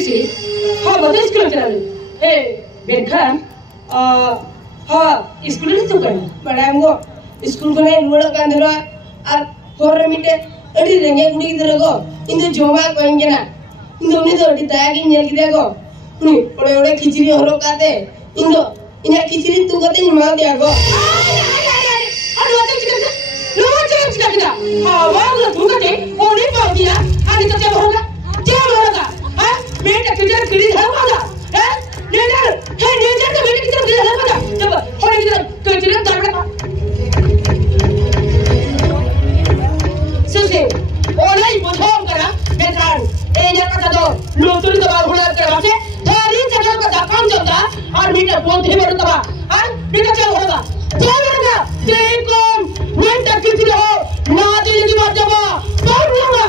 Sisi, how about this culture? Hey, Benkham, how school is to come? But I'm go school ko nahi rural ka andhra ar horre mite adi renge gudi idhar go indu joma koenge na indu ni to adi tayagi nyel gide go ni ode ode khichiri horo kate indu inya khichiri tu kate ni ma dia go adu ate chikata no chikata ha wa la tu kate oni pa dia ani to jab hoga ha beta kijar kiri hoga ha nejar hey nejar ka beta kijar kiri hoga jab hore kijar kijar tarna Susi, oleh bodoh kena, betul. Ini kata tu, lutur itu baru hulur kena macam, hari cakap kata kaum janda, और metre phone थे मेरे तबा, हाँ metre क्या होगा? क्या होगा? देखो, मीटर कितने हो? ना दिल की बात जमा, कौन होगा?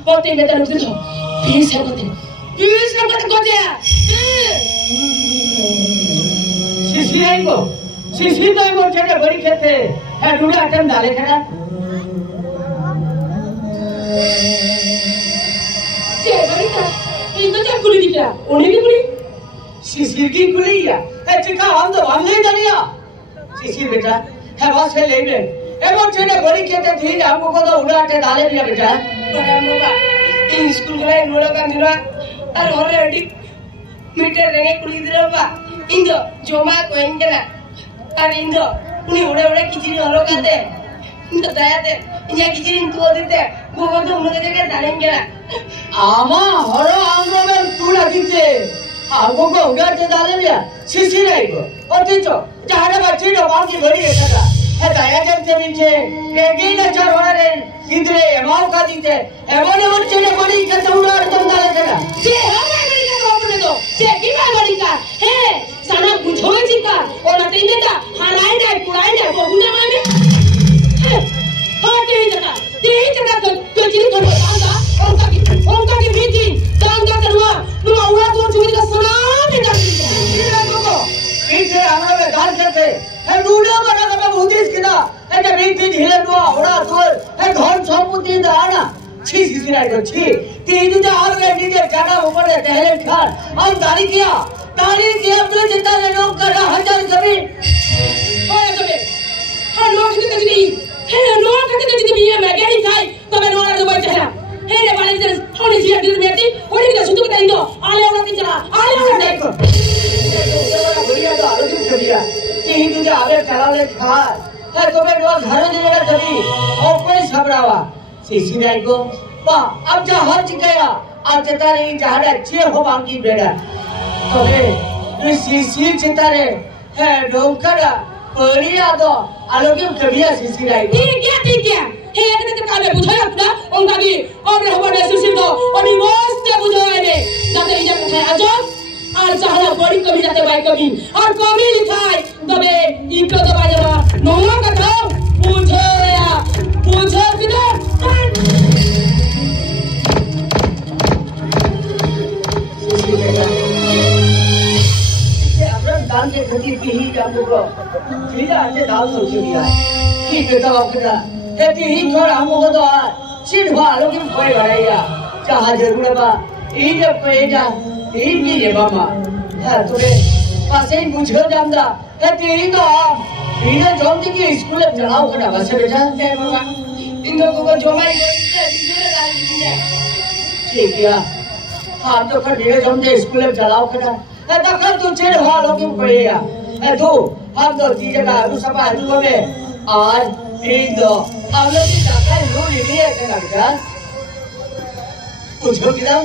Poti beta lu tu, please help me. Please help me kau dia. Sisi tu ibu cakap beri kete. Dulu akan dalek kan? Cik beri kan? Itu cak kuli dia. Oni ni kuli. Sisi ki kuli ya. Cika हम तो हम नहीं जानिया. Sisi beta, बस से ले ले. एवं चेने बड़ी कहते थी हमको तो उड़ा के डाले दिया बेटा बड़ा मोगा इन स्कूल का नोड़ा का निरा और ऑलरेडी मीटर रेंगे कुड़ी दिरा बा इंदो जोमा कोएंगे ना और इंदो उन्हीं उड़े उड़े किचरी हरो करते इंदो दया दे इन्हें किचरी इंदो देते वो तो उन लोगों के जगह डालेंगे ना आमा हरो आंगो में तूला किचे आंगो को उड़ा के डाले दिया सीसी नहीं को और तीचो जहाँ बच्चे जो बाकी बड़ी है था दया करते नीचे लेकिन अच्छा होना रे इधरे एमाव का दीते एवोने बच्चे ने बड़ी का चौड़ा और दम डाले चला जे हमारे बड़ी का रोपने दो जे की बात बड़ी का है साना बुझो जी का और नती में का हराई दे पुराई दे को गुना माने और तेरी जगह तो चीज कर पाऊंगा उनका की मीटिंग तांगा करवा नुआ उड़ा तो चोरी का सुना नहीं कर पीछे हमरा में गाल करते रूड़ा बना कर बहुत इसकिना जब रीति ढीले दुआ उड़ा तो घर संपत्ति दाना छी छी राइट छी तीन जो आप लेडी के जाना ऊपर है टहले खान और दाढ़ी किया अपने जितना लोग कर रहा हजार कभी ओए कभी हर लोग की तजनी है लोग की तजनी भी है मैं क्या ही खाई तो मैं रोना तो बैठ चला है ने वाले इधर थोड़ी सी दिल में थी और इधर सुतु बताई दो आले वाला तीन चला आले वाला देखो बढ़िया तो आलोचना करिया तीन तुझे आगे चला ले खा है तो मैं रोज घर में जाएगा तभी और कोई सबरावा सीसी भाई को वाह अब जा हर गया अब चता रही जहाँ अच्छे हो बांकी बेड़ा तो मैं सीसी चता रहे है डोंकरा परिया दो आलोक्य कभी सीसी भाई ठीक है है एक दिन का मैं बुझाया अपना उनका भी और हमारे सीसी दो और निवास के बुझाए में जाते ही जाते हैं अजब और चाहना बड़ी कभी जाते भाई कभी और कभी लिखाई तबे इनको तो बाजवा नोवा का काम पूछो किधर अपना दान के खती थी ही काम को सीधा आते दाल सोच दिया ठीक बेटा आपका कहती ही छोड़ हमको तो सिर भालो की कोई बढ़ाएगा चाहा जरूर बा ये जब पड़ेगा ये बाबा है तुम्हें पासे ही मुझे जानता है तेरी तो इन्हें जॉब की स्कूल में चलाओ करना बस बेटा है बाबा इन लोगों को जो मैं ठीक है हाँ तो कर मेरे जॉब के स्कूल में चलाओ करना है तो कर तू चेड़ भालो की पड़ेगा है तू हम तो चीजें का तू सब आज में आज इन दो अब लोग की जाता है लोग नहीं है करना बेटा पूछो किधर